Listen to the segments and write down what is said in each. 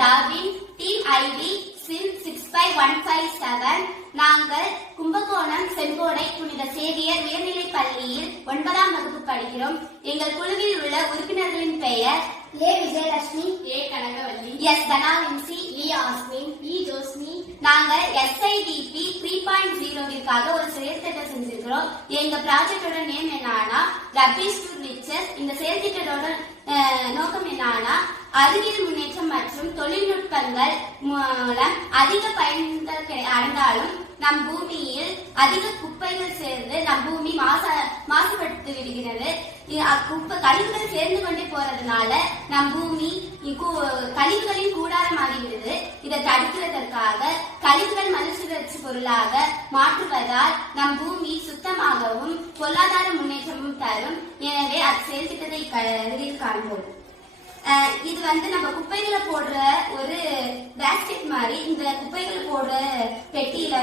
Darwin team ID SIN 65157. நாங்கள் கும்பகோணம் செங்கோடை புனித Xavier உயர்நிலைப் பள்ளியில் 9ஆம் வகுப்பு படிக்கிறோம். எங்கள் குழுவில் உள்ள உறுப்பினர்களின் பெயர் ஏ விஜயலட்சுமி, ஏ கனகவல்லி, எஸ் தனாவின்சி, இ ஆஸ்மின், இ ஜோஸ்மி. நாங்கள் SIDP 3.0விற்காக ஒரு செயற்திட்டம் செஞ்சிருக்கிறோம். எங்க ப்ராஜெக்டோட நேம் என்னன்னா ரப்பீஸ் டு ரிச்சஸ். இந்த செயற்திட்டத்தோட நோக்கம் என்னன்னா அறிவியல் முன்னேற்றம் மற்றும் தொழில்நுட்பங்கள் மூலம் அதிக பயன்கள் அடைந்தாலும் நம் பூமியில் அதிக குப்பைகள் சேர்ந்து நம் பூமி மாசுபட்டு விடுகிறது. கழிவுகள் சேர்ந்து கொண்டே போறதுனால நம் பூமி கழிவுகளின் கூடாரமாகிவிடுது. இதை தடுக்கிறதற்காக கழிவுகள் மறுசுழற்சி பொருளாக மாற்றுவதால் நம் பூமி சுத்தமாகவும் பொருளாதார முன்னேற்றமும் தரும். எனவே அது செயல்திட்டத்தை காண்போம். இது நம்ம குப்பைகளை போடுற ஒரு பேஸ்கெட் மாதிரி. இந்த குப்பைகள் போடுற பெட்டியில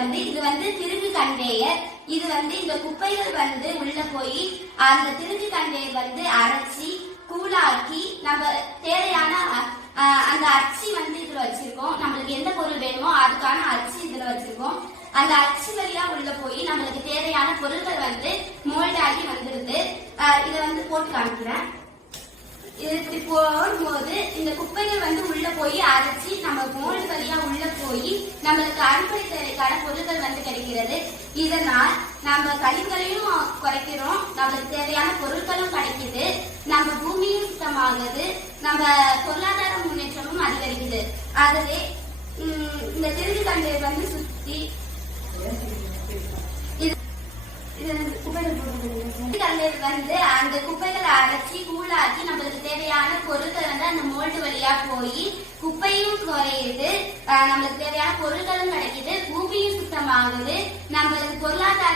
இது திருகு கண்டெய்னர். இது இந்த குப்பைகள் உள்ள போய் அந்த திருகு கண்டெய்னர் அரைச்சி கூழாக்கி நம்ம தேவையான அந்த அச்சு இதுல வச்சிருக்கோம். நம்மளுக்கு எந்த பொருள் வேணுமோ அதுக்கான அச்சு இதுல வச்சிருக்கோம். அந்த அச்சு வழியா உள்ள போய் நம்மளுக்கு தேவையான பொருட்கள் மோல்ட் ஆகி வந்துருது. இதை போட்டு காமிக்கிறேன். இப்படி போடும்போது இந்த குப்பைகள் உள்ள போய் அரைச்சி நம்ம மோல்டு வழியா உள்ள போய் நம்மளுக்கு அடிப்படை தேவைக்கான பொருட்கள் கிடைக்கிறது. இதனால் நம்ம கழிவுகளையும் குறைக்கிறோம், நம்மளுக்கு தேவையான பொருட்களும் கிடைக்குது, நம்ம பூமியும் சுத்தமாகுது, நம்ம பொருளாதார முன்னேற்றமும் அதிகரிக்குது. ஆகவே இந்த திருகு கண்டை சுத்தி அந்த குப்பைகளை அரைச்சி கூழாக்கி நம்மளுக்கு தேவையான பொருட்கள் அந்த மோல்டு வழியா போய் குப்பையும் குறையுது, நம்மளுக்கு தேவையான பொருட்களும் கிடைக்குது, பூமியும் சுத்தமாகுது, நம்மளுக்கு பொருளாதார